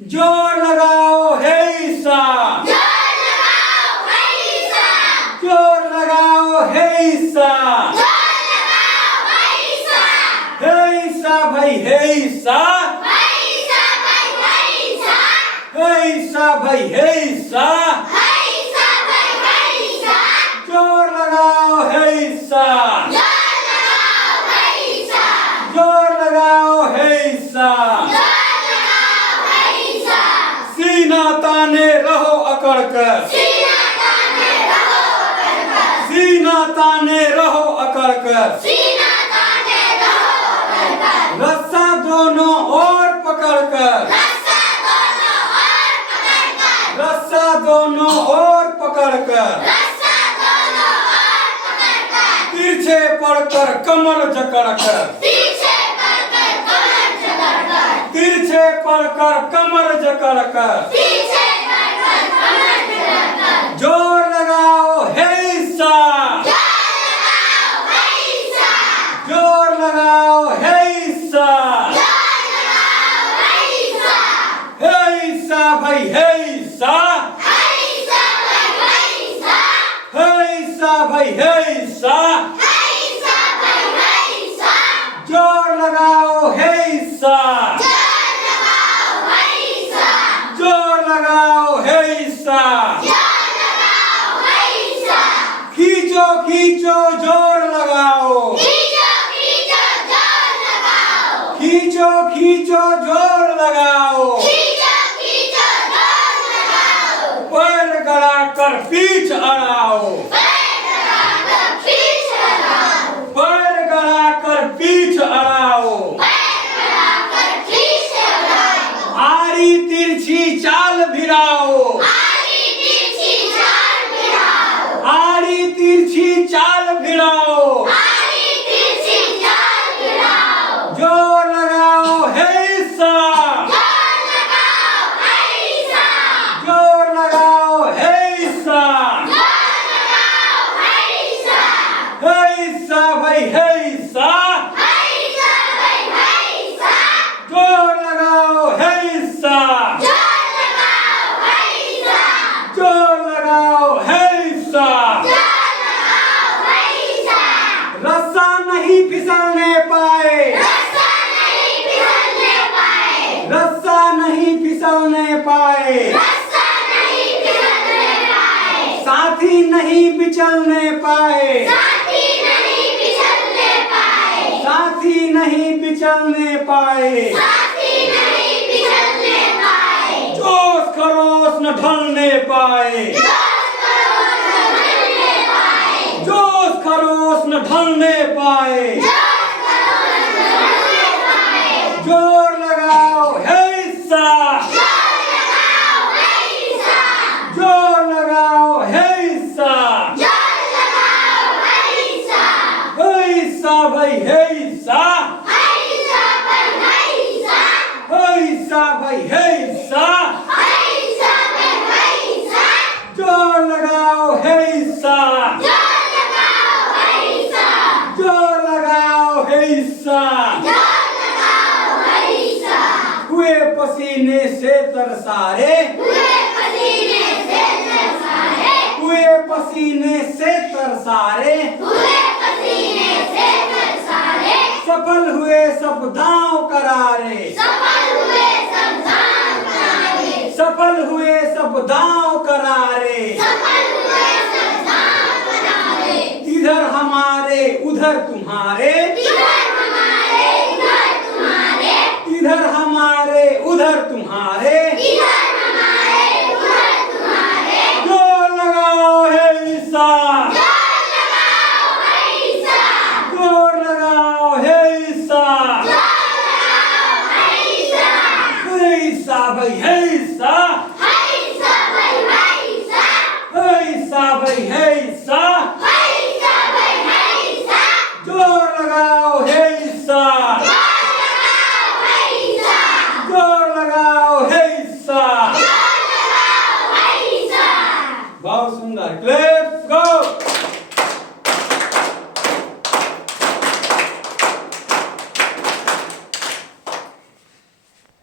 जोर लगाओ हे ईसा, जोर लगाओ हे ईसा, हे ईसा भाई, हे ईसा, हे ईसा भाई, हे ईसा, जोर लगाओ हे ईसा, जोर लगाओ हे ईसा, सीना ताने रहो अकड़ कर, सीना ताने रहो अकड़ कर, रस्सा दोनों ओर पकड़ कर, रस्सा दोनों ओर पकड़ कर, तिरछे पड़कर कमर जकड़ कर, तिरछे पड़कर कमर जकड़ कर, जोर लगाओ हे ईसा, जोर लगाओ हे ईसा, हे ईसा भाई, हे ईसा, हे ईसा भाई, हे ईसा, जोर लगाओ हे ईसा, जोर लगाओ हे ईसा, खींचो खींचो जोर लगाओ, खींचो खींचो जोर लगाओ, पैर गड़ाकर पीठ अड़ाओ, पैर गड़ाकर पीठ अड़ाओ, आरी तिरछी चाल भिड़ाओ, आरी तिरछी चाल भिड़ाओ, जोर लगाओ हे ईसा, जोर लगाओ हे ईसा, हे ईसा भाई, हे ईसा, जोर लगाओ हे ईसा, जोर लगाओ हे ईसा, रस्सा नहीं फिसलने पाए, रस्सा नहीं फिसलने पाए, साथी नहीं बिचलने पाए, साथी नहीं बिचलने पाए, जोश खरोश न ढलने पाए, जोश खरोश न ढलने पाए, जोर लगाओ हे ईसा, जोर लगाओ हे ईसा, हे ईसा भाई, हे ईसा, हे ईसा भाई, हे ईसा, जोर लगाओ हे ईसा, जोर लगाओ हे ईसा, हुए पसीने से तरसारे, हुए पसीने से तरसारे, सफल हुए सब दांव करारे, सफल हुए सब दांव करारे, इधर हमारे उधर तुम्हारे, इधर हमारे उधर तुम्हारे, जोर लगाओ हे ईसा, जोर लगाओ हे ईसा, हे ईसा भाई, हे